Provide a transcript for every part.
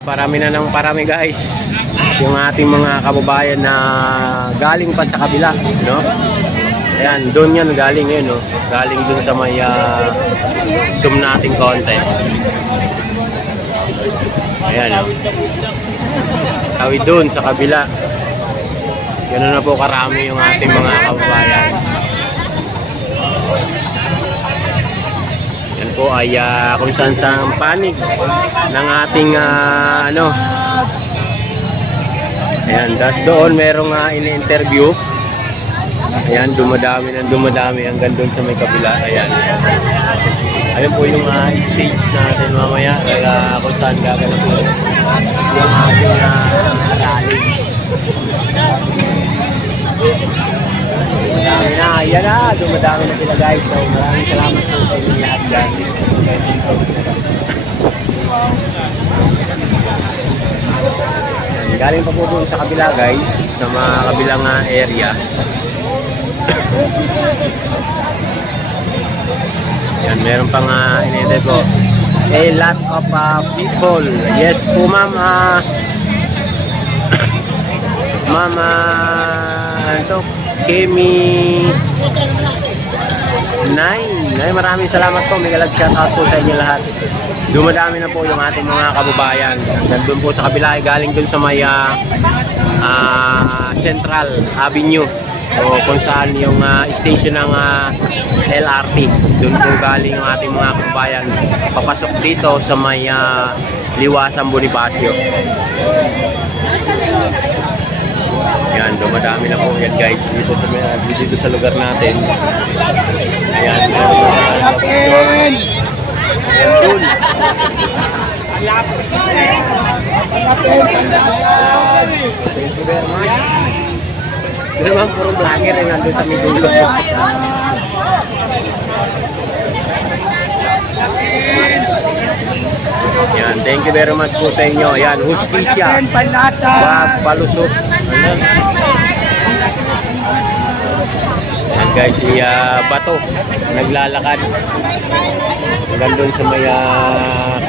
Parami na ng parami guys yung ating mga kababayan na galing pa sa kabila, no? Ayan, doon yan galing yun, no? Galing doon sa may zoom nating konti. Ayan, no? Tawid doon sa kabila. Ganoon na po karami yung ating mga kababayan. Yan po ay kung saan sa panig ng ating ayan, das doon merong ini-interview. Ayan, dumadami hanggang doon sa may kabila. Ayan, ayun po yung stage natin mamaya kung saan gaganap po yung ating rally. Dumadami na, ayan na, dumadami na sila guys. So maraming salamat po sa inyo lahat guys. Galing pa po doon sa kabila guys, sa mga kabilang area. Yan, meron pang in-edit po. A lot of people. Yes po ma'am. Ma'am, Kemi 9. Ay, maraming salamat po. May shout out po sa inyo lahat. Dumadami na po yung ating mga kababayan. Nandun po sa kabila, galing dun sa may Central Avenue. O kung saan yung station ng LRT. Doon po galing yung ating mga kababayan. Papasok dito sa may Liwasang Bonifacio. Ayan, dumadami na po yan guys dito sa lugar natin. Ayan, meron mga picture. Ayan, dun. Thank you very much. Ito naman puro vlogger yung nandun sa midulo. Yan, thank you very much po sa inyo. Yan, Hustisya, Palusot. Yan guys, si Bato naglalakad hanggang doon sa may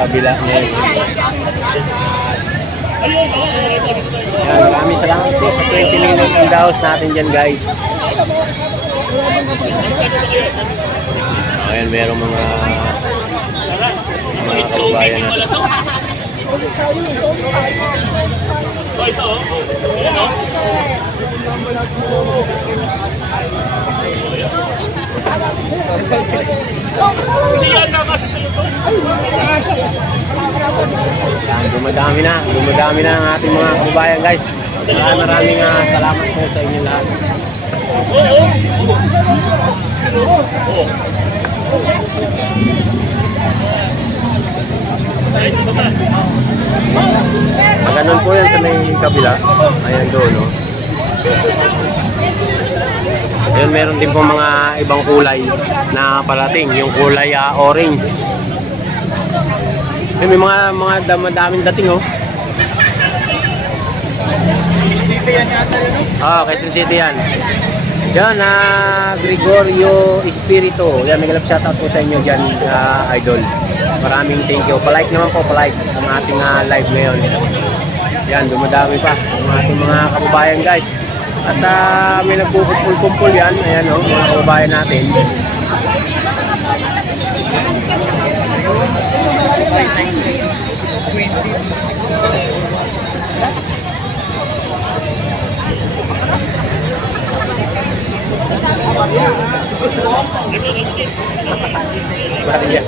kabila niya. Yan, maraming salamat po sa 20 minutes in the house natin dyan guys. Ayan, merong mga kababayan natin. Yan, dumadami na ang ating mga kababayan guys. Maraming salamat po sa inyo lahat. Ganun po yan sa may kabila. Ayan doon, no? Ayan, meron din po mga ibang kulay na parating. Yung kulay orange. Ayan, may mga daming dating, oh. City yan yata yun, no? Quezon City yan. Yan, Gregorio Espiritu. Yan, may shoutout po sa inyo dyan, idol. Maraming thank you. Palike naman po, palike ang ating live ngayon. Yan, dumadami pa ang ating mga kababayan guys. At may nagpupumpul-pumpul yan. Ayan, oh, mga kababayan natin. Maria.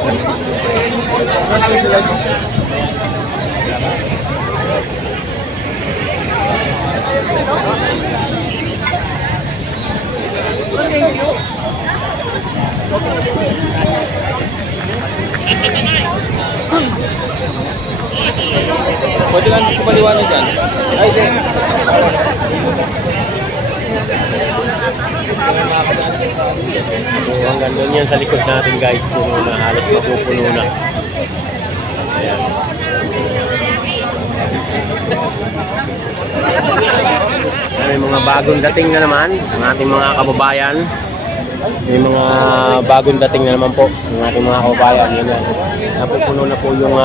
Pwede lang ko paliwanag dyan. Ay, din. Hanggang doon yan sa likod natin guys. Puno na, halos mapupuno na. Ayan. May mga bagong dating na naman ang ating mga kababayan. May mga bagong dating na naman po ng ating mga kababayan. Yun na. Napupuno na po yung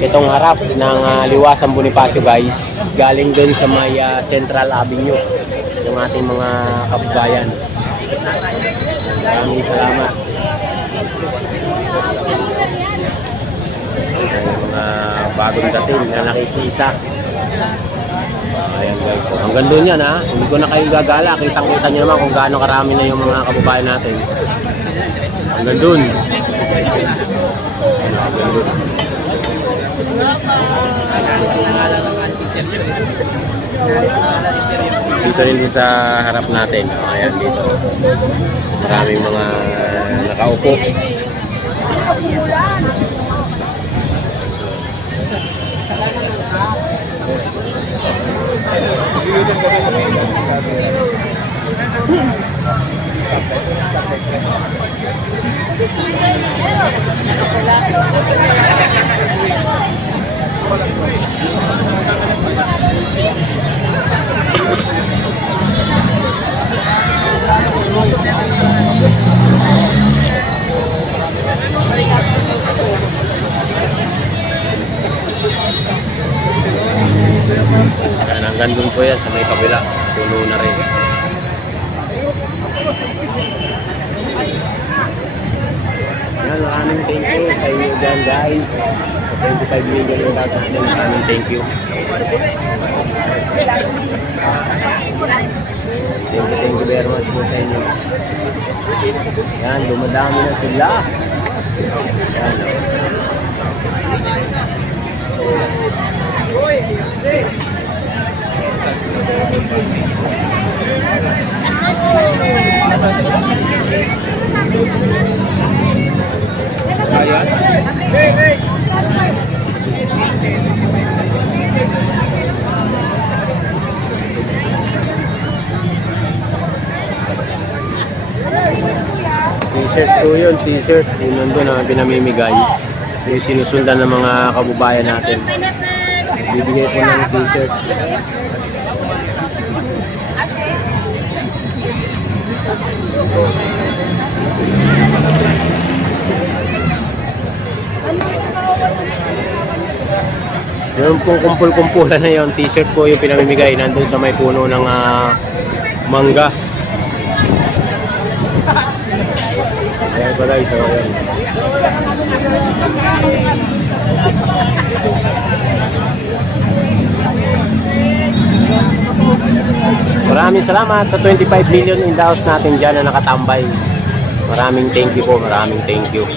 itong harap ng Liwasang Bonifacio guys, galing dun sa may Central Avenue yung ating mga kababayan. Maraming salamat. Yung mga bagong dating na nakikisa. Ayan guys, hanggang doon yan ha, hindi ko na kayo gagala, kitang-kita nyo naman kung gaano karami na yung mga kababayan natin. Hanggang doon. Hanggang doon. Dito rin din sa harap natin. Ayan dito. Maraming mga nakaupo. Ayan, hanggang doon po yan sa may kabila. Puno na rin. Yan, maraming thank you sa inyo dyan guys. 25 million yung data natin. Maraming thank you. Thank you very much po sa inyo. Yan, dumadami na sila. Yan. T-shirt po yun, t-shirt. Yun nandun na pinamimigay. Yung sinusundan ng mga kababayan natin. Bibigay po ng t-shirt. Yung pong kumpul-kumpulan na yun, t-shirt po yung pinamimigay. Nandun sa may puno ng mangga. Ayan pa guys, so ayan. Maraming salamat sa 25 million in the house natin dyan na nakatambay. Maraming thank you po, maraming thank you.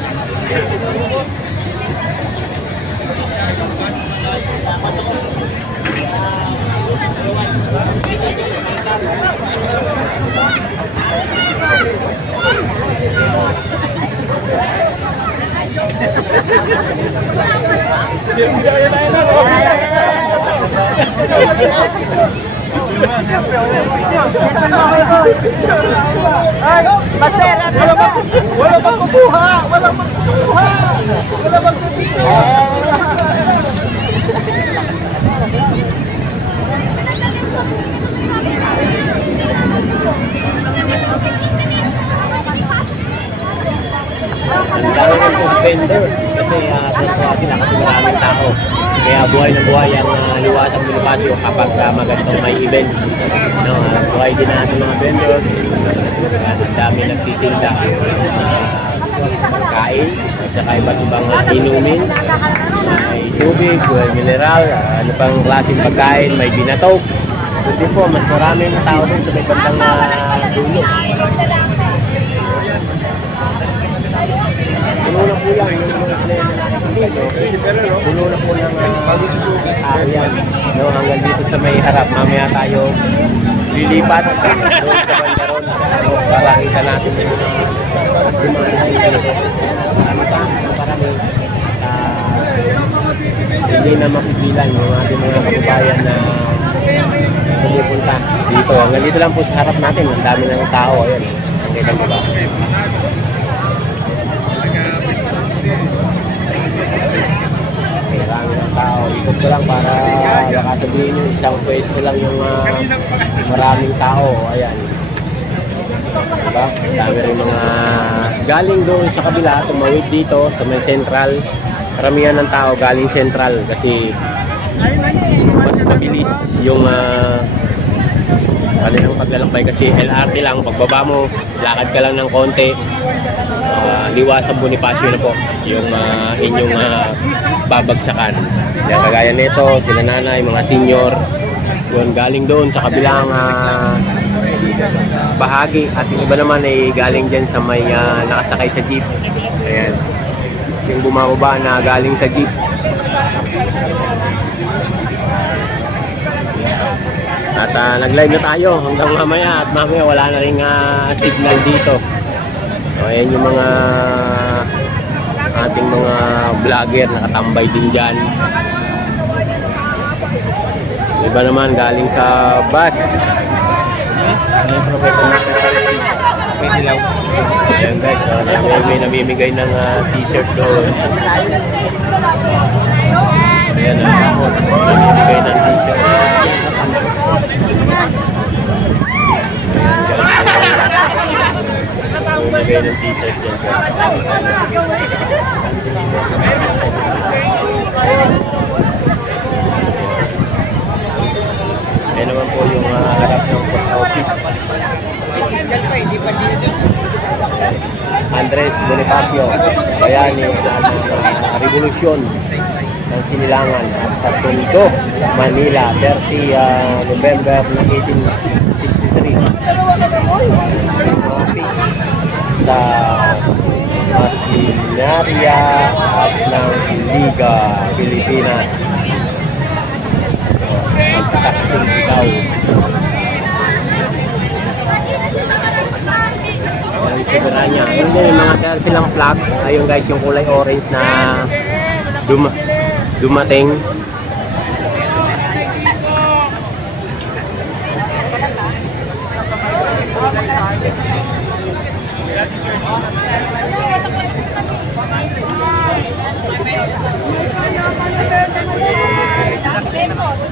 Ay, masera na naman. Wala magkukuha. Wala magkukuha. Wala magkukuha. Ang dami ng pong vendor kasi sila kasi maraming tao. Kaya buhay na buhay ang Liwasang Bonifacio kapag magandang may event. No, buhay din natin mga vendors. Ang dami nagtitinda pagkain at saka iba't ibang inumin. May tubig, mineral, ano pang klaseng pagkain, may binatok. Hindi po, mas maraming tao din sa may bandang dulo. Puno na po lang yung mga puno na po ng area. No, hanggang dito sa may harap. Mamaya tayo lilipat doon sa banda ron. Para kita natin yung marami hindi na mapigilan yung ating mga kababayan na pumupunta dito. Hanggang dito lang po sa harap natin. Ang dami ng tao. Ayan. Ang kita mo ba? Marami ng tao. Ikot ko lang para nakasabihin yung isang pwesto lang yung maraming tao. Ayan. Diba? Dami rin mga galing doon sa kabila. Tumawid dito sa may central. karamihan ng tao galing Central kasi mas mabilis yung kanilang paglalakbay kasi LRT lang, pagbaba mo lakad ka lang ng konti, liwasang Bonifacio na po yung inyong babagsakan. Yan, kagaya nito sila nanay, mga senior yun, galing doon sa kabilang bahagi at yung iba naman ay galing dyan sa may nakasakay sa jeep. Ayan, yung bumababa na galing sa jeep. At nag-live na tayo hanggang mamaya at mamaya wala na rin signal dito. So, ayan yung mga ating mga vlogger nakatambay din dyan. Iba naman galing sa bus. Ayan guys, may namimigay ng t-shirt doon. Ayan, namimigay ng t-shirt. Namimigay ng t-shirt dyan. Ayan naman po yung harap ng post office. Andres Bonifacio, bayani ng revolusyon ng Sinilangan sa Tondo, Manila, 30 November 1863. Sa Masinarya at ng Liga, Pilipinas. Magtataksin ikaw. Sigura niya. Yun yung mga kaya silang flag. Ayun guys, yung kulay orange na dumating.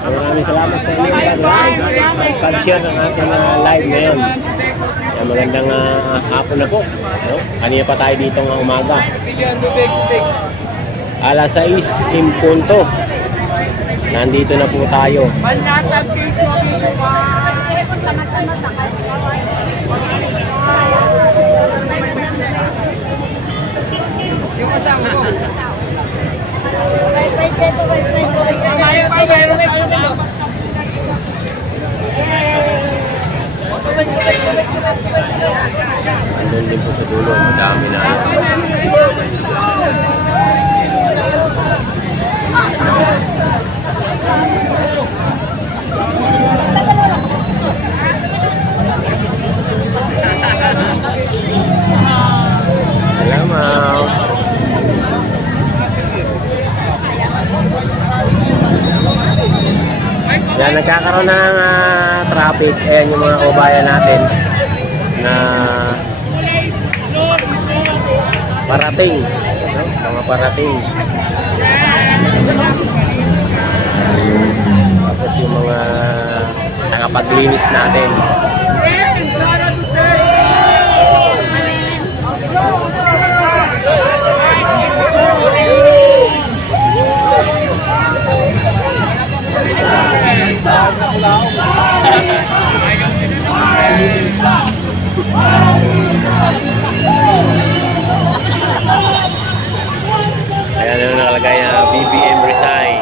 Maraming salamat sa inyo. Pag-share ng ating live ngayon. Magandang hapon na po. No? Kanina pa tayo dito ng umaga. Alas 6 in punto. Nandito na po tayo. Yung kasama ko. Andun din po sa dulo. Madami na. Salamat. Yan, nagkakaroon ng traffic. Ayan yung mga kabayan natin na parating, no? Mga parating. Tapos yung mga nakapaglinis natin. Ayan yung nakalagay na BBM resign.